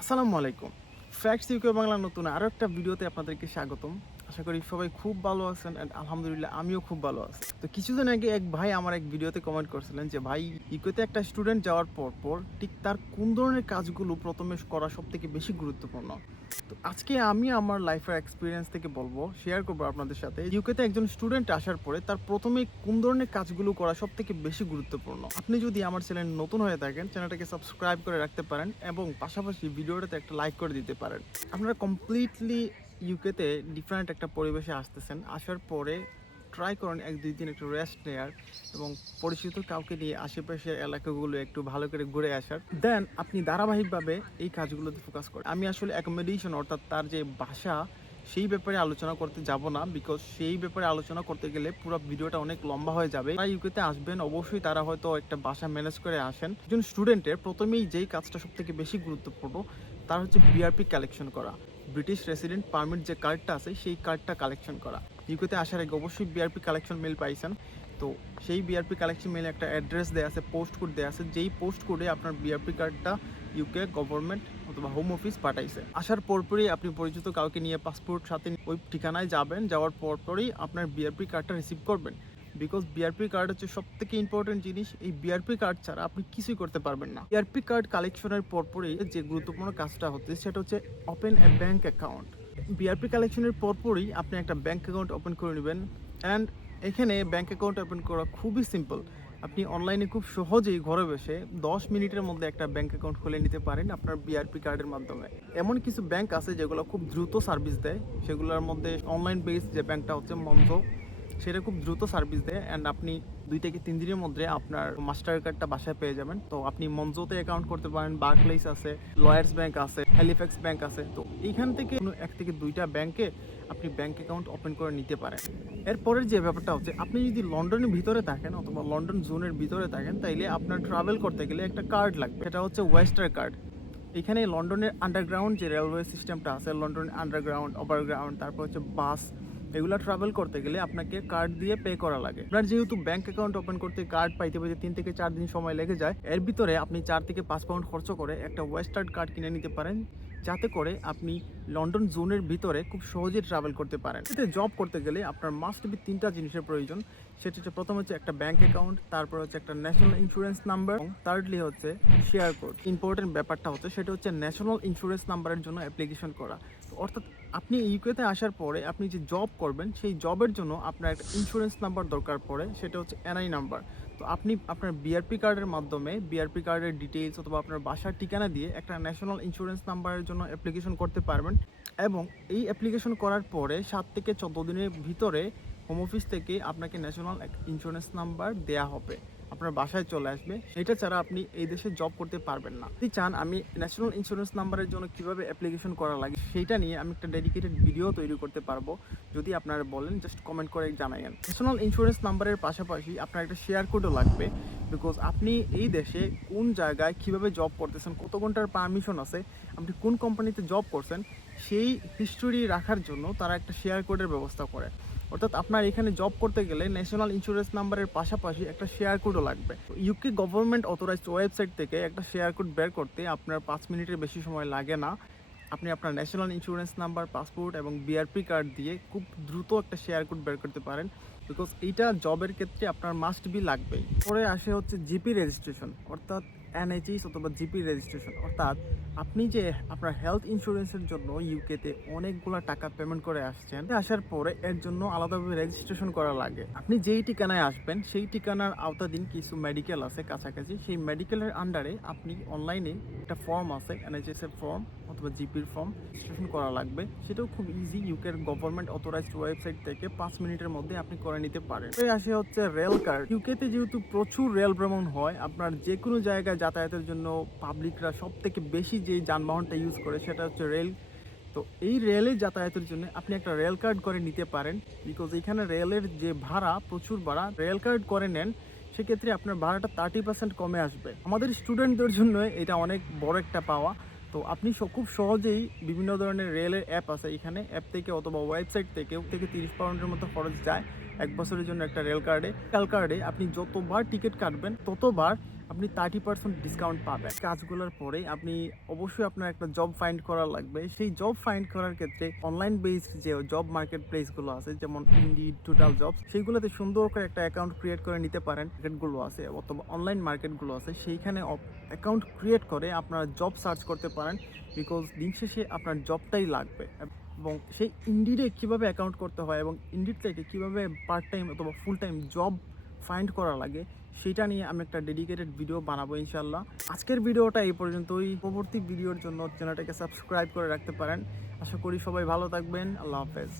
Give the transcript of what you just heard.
আসসালামু আলাইকুম। Facts UK Bangla নতুন আরও একটা ভিডিওতে আপনাদেরকে স্বাগতম। আশা করি সবাই খুব ভালো আছেন অ্যান্ড আলহামদুলিল্লাহ আমিও খুব ভালো আছি। তো কিছুদিন আগে এক ভাই আমার এক ভিডিওতে কমেন্ট করছিলেন যে, ভাই, ইকোতে একটা স্টুডেন্ট যাওয়ার পর পর ঠিক তার কোন ধরনের কাজগুলো প্রথমে করা সব থেকে বেশি গুরুত্বপূর্ণ? তো আজকে আমি আমার লাইফের এক্সপিরিয়েন্স থেকে বলব শেয়ার করব আপনাদের সাথে। ইউকেতে একজন স্টুডেন্ট আসার পরে তার প্রথমে কোন ধরনের কাজগুলো করা সব থেকে বেশি গুরুত্বপূর্ণ? আপনি যদি আমার চ্যানেল নতুন হয়ে থাকেন, চ্যানেলটাকে সাবস্ক্রাইব করে রাখতে পারেন এবং পাশাপাশি ভিডিওটাতে একটা লাইক করে দিতে পারেন। আপনারা কমপ্লিটলি ইউকেতে ডিফারেন্ট একটা পরিবেশে আসতেছেন। আসার পরে ট্রাই করেন এক দুই দিন একটু রেস্ট নেওয়ার এবং পরিচিত কাউকে নিয়ে আশেপাশের এলাকাগুলো একটু ভালো করে ঘুরে আসার। দেন আপনি ধারাবাহিকভাবে এই কাজগুলোতে ফোকাস করেন। আমি আসলে অ্যাকোমোডেশন অর্থাৎ তার যে বাসা, সেই ব্যাপারে আলোচনা করতে যাব না বিকজ সেই ব্যাপারে আলোচনা করতে গেলে পুরো ভিডিওটা অনেক লম্বা হয়ে যাবে। তারা ইউকেতে আসবেন, অবশ্যই তারা হয়তো একটা বাসা ম্যানেজ করে আসেন। একজন স্টুডেন্টের প্রথমেই যেই কাজটা সব থেকে বেশি গুরুত্বপূর্ণ, তার হচ্ছে বিআরপি কালেকশন করা। ব্রিটিশ রেসিডেন্ট পারমিট যে কার্ডটা আছে, সেই কার্ডটা কালেকশন করা। ইউকেতে আসার আগে অবশ্যই বিআরপি কালেকশন মেল পাইছেন। তো সেই বিআরপি কালেকশন মেলে একটা অ্যাড্রেস দেওয়া আছে পোস্ট কোড দেওয়া আছে। যেই পোস্ট কোডে আপনার বিআরপি কার্ডটা ইউকে গভর্নমেন্ট অথবা হোম অফিস পাঠাইছে। আসার পরপরই আপনি পরিচিত কাউকে নিয়ে পাসপোর্ট সাথে ওই ঠিকানায় যাবেন, যাওয়ার পরপরই আপনার বিআরপি কার্ডটা রিসিভ করবেন। বিকজ বিআরপি কার্ড হচ্ছে সব থেকে ইম্পর্টেন্ট জিনিস। এই বিআরপি কার্ড ছাড়া আপনি কিছুই করতে পারবেন না। বিআরপি কার্ড কালেকশনের পরপরই যে গুরুত্বপূর্ণ কাজটা হচ্ছে, সেটা হচ্ছে open a bank account BRP কালেকশনের পরপরই আপনি একটা ব্যাঙ্ক অ্যাকাউন্ট ওপেন করে নেবেন। অ্যান্ড এখানে ব্যাঙ্ক অ্যাকাউন্ট ওপেন করা খুবই সিম্পল আপনি অনলাইনে খুব সহজেই ঘরে বসে দশ মিনিটের মধ্যে একটা ব্যাঙ্ক অ্যাকাউন্ট খুলে নিতে পারেন আপনার বিআরপি কার্ডের মাধ্যমে। এমন কিছু ব্যাংক আছে যেগুলো খুব দ্রুত সার্ভিস দেয়। সেগুলোর মধ্যে অনলাইন বেস যে ব্যাঙ্কটা হচ্ছে মঞ্চ সেটা খুব দ্রুত সার্ভিস দেয় অ্যান্ড আপনি দুই থেকে তিন দিনের মধ্যে আপনার মাস্টার কার্ডটা বাসায় পেয়ে যাবেন। তো আপনি মঞ্জতে অ্যাকাউন্ট করতে পারেন বার্কলেস আছে লয়ার্স ব্যাংক আছে হ্যালিফ্যাক্স ব্যাংক আছে। তো এইখান থেকে এক থেকে দুইটা ব্যাংকে আপনি ব্যাংক অ্যাকাউন্ট ওপেন করে নিতে পারেন। এরপরের যে ব্যাপারটা হচ্ছে, আপনি যদি লন্ডনের ভিতরে থাকেন অথবা লন্ডন জোনের ভিতরে থাকেন, তাইলে আপনার ট্রাভেল করতে গেলে একটা কার্ড লাগবে। সেটা হচ্ছে ওয়েস্টার কার্ড এখানে লন্ডনের আন্ডারগ্রাউন্ড যে রেলওয়ে সিস্টেমটা আছে, লন্ডনের আন্ডারগ্রাউন্ড ওভারগ্রাউন্ড তারপর হচ্ছে বাস এগুলো ট্রাভেল করতে গেলে আপনাকে কার্ড দিয়ে পে করা লাগে। আপনার যেহেতু ব্যাংক অ্যাকাউন্ট ওপেন করতে কার্ড পাইতে পাইতে তিন থেকে চার দিন সময় লেগে যায়, এর ভিতরে আপনি চার থেকে পাঁচ পাউন্ড খরচ করে একটা ওয়েস্টার্ন কার্ড কিনে নিতে পারেন, যাতে করে আপনি লন্ডন জোনের ভিতরে খুব সহজে ট্রাভেল করতে পারেন। এতে জব করতে গেলে আপনার মাস্ট বি তিনটা জিনিসের প্রয়োজন। সেটা হচ্ছে, প্রথম হচ্ছে একটা ব্যাংক অ্যাকাউন্ট তারপর হচ্ছে একটা ন্যাশনাল ইন্স্যুরেন্স নাম্বার থার্ডলি হচ্ছে শেয়ার কোড ইম্পর্টেন্ট ব্যাপারটা হচ্ছে, সেটা হচ্ছে ন্যাশনাল ইন্স্যুরেন্স নাম্বারের জন্য অ্যাপ্লিকেশন করা। অর্থাৎ আপনি ইউকেতে আসার পরে আপনি যে জব করবেন, সেই জবের জন্য আপনার একটা ইন্স্যুরেন্স নাম্বার দরকার পড়ে, সেটা হচ্ছে এনআই নাম্বার তো আপনি আপনার বিআরপি কার্ডের মাধ্যমে বিআরপি কার্ডের ডিটেলস অথবা আপনার বাসার ঠিকানা দিয়ে একটা ন্যাশনাল ইন্স্যুরেন্স নাম্বারের জন্য অ্যাপ্লিকেশন করতে পারবেন। এবং এই অ্যাপ্লিকেশন করার পরে সাত থেকে চোদ্দ দিনের ভিতরে হোম অফিস থেকে আপনাকে ন্যাশনাল ইন্স্যুরেন্স নাম্বার দেয়া হবে। আপনার বাসায় চলে আসবে। এটা ছাড়া আপনি এই দেশে জব করতে পারবেন না। যদি চান আমি ন্যাশনাল ইন্স্যুরেন্স নাম্বারের জন্য কীভাবে অ্যাপ্লিকেশন করা লাগে, সেইটা নিয়ে আমি একটা ডেডিকেটেড ভিডিও তৈরি করতে পারব। যদি আপনারা বলেন জাস্ট কমেন্ট করে জানাইন ন্যাশনাল ইন্স্যুরেন্স নাম্বারের পাশাপাশি আপনার একটা শেয়ার কোডও লাগবে। বিকজ আপনি এই দেশে কোন জায়গায় কীভাবে জব করতেছেন, কত ঘণ্টার পারমিশন আছে, আপনি কোন কোম্পানিতে জব করছেন, সেই হিস্টোরি রাখার জন্য তারা একটা শেয়ার কোডের ব্যবস্থা করে। অর্থাৎ আপনার এখানে জব করতে গেলে ন্যাশনাল ইন্স্যুরেন্স নাম্বারের পাশাপাশি একটা শেয়ার কোডও লাগবে। ইউকে গভর্নমেন্ট অথরাইজড ওয়েবসাইট থেকে একটা শেয়ার কোড বের করতে আপনার পাঁচ মিনিটের বেশি সময় লাগে না। আপনি আপনার ন্যাশনাল ইন্স্যুরেন্স নাম্বার পাসপোর্ট এবং বিআরপি কার্ড দিয়ে খুব দ্রুত একটা শেয়ার কোড বের করতে পারেন। বিকজ এইটা জবের ক্ষেত্রে আপনার মাস্ট বি লাগবেই। পরে আসে হচ্ছে জিপি রেজিস্ট্রেশন অর্থাৎ এনএইচএস অথবা জিপি রেজিস্ট্রেশন অর্থাৎ আপনি যে আপনার হেলথ ইন্স্যুরেন্সের জন্য ইউকেতে অনেকগুলো টাকা পেমেন্ট করে আসছেন আসার পরে এর জন্য আলাদাভাবে রেজিস্ট্রেশন করা লাগে। আপনি যেই ঠিকানায় আসবেন, সেই ঠিকানার আওতাধীন কিছু মেডিকেল আছে কাছাকাছি, সেই মেডিকেলের আন্ডারে আপনি অনলাইনে একটা ফর্ম আছে এনএইচএস এর ফর্ম অথবা জিপির ফর্ম রেজিস্ট্রেশন করা লাগবে। সেটাও খুব ইজি ইউকের গভর্নমেন্ট অথরাইজড ওয়েবসাইট থেকে পাঁচ মিনিটের মধ্যে আপনি করে নিতে পারেন। আসে হচ্ছে রেল কার্ড ইউকেতে যেহেতু প্রচুর রেল ভ্রমণ হয়, আপনার যে কোনো জায়গায় যাতায়াতের জন্য পাবলিকরা সব থেকে বেশি যে যানবাহনটা ইউজ করে সেটা হচ্ছে রেল তো এই রেলে যাতায়াতের জন্য আপনি একটা রেল কার্ড করে নিতে পারেন বিকজ এখানে রেলের যে ভাড়া, প্রচুর ভাড়া রেল কার্ড করে নেন, সেক্ষেত্রে আপনার ভাড়াটা থার্টি পার্সেন্ট কমে আসবে। আমাদের স্টুডেন্টদের জন্য এটা অনেক বড় একটা পাওয়া। তো আপনি খুব সহজেই বিভিন্ন ধরনের রেলের অ্যাপ আছে এখানে। অ্যাপ থেকে অথবা ওয়েবসাইট থেকে থেকে তিরিশ পাউন্ডের মতো খরচ যায়। এক বছরের জন্য একটা রেল কার্ডে। রেল কার্ডে আপনি যতবার টিকিট কাটবেন, ততবার আপনি থার্টি পার্সেন্ট ডিসকাউন্ট পাবেন। কাজগুলোর পরে আপনি অবশ্যই আপনার একটা জব ফাইন্ড করা লাগবে। সেই জব ফাইন্ড করার ক্ষেত্রে অনলাইন বেসড যে জব মার্কেট প্লেসগুলো আছে, যেমন ইন্ডি টোটাল জব সেইগুলোতে সুন্দর করে একটা অ্যাকাউন্ট ক্রিয়েট করে নিতে পারেন। মার্কেটগুলো আছে অথবা অনলাইন মার্কেটগুলো আছে, সেইখানে অ্যাকাউন্ট ক্রিয়েট করে আপনারা জব সার্চ করতে পারেন। বিকজ দিন শেষে আপনার জবটাই লাগবে। এবং সেই ইন্ডিডে কীভাবে অ্যাকাউন্ট করতে হয় এবং ইন্ডিড থেকে কীভাবে পার্ট টাইম অথবা ফুল টাইম জব ফাইন্ড করা লাগে, সেটা নিয়ে আমি একটা ডেডিকেটেড ভিডিও বানাবো ইনশাল্লাহ আজকের ভিডিওটা এই পর্যন্তই। পরবর্তী ভিডিওর জন্য চ্যানেলটাকে সাবস্ক্রাইব করে রাখতে পারেন। আশা করি সবাই ভালো থাকবেন। আল্লাহ হাফেজ।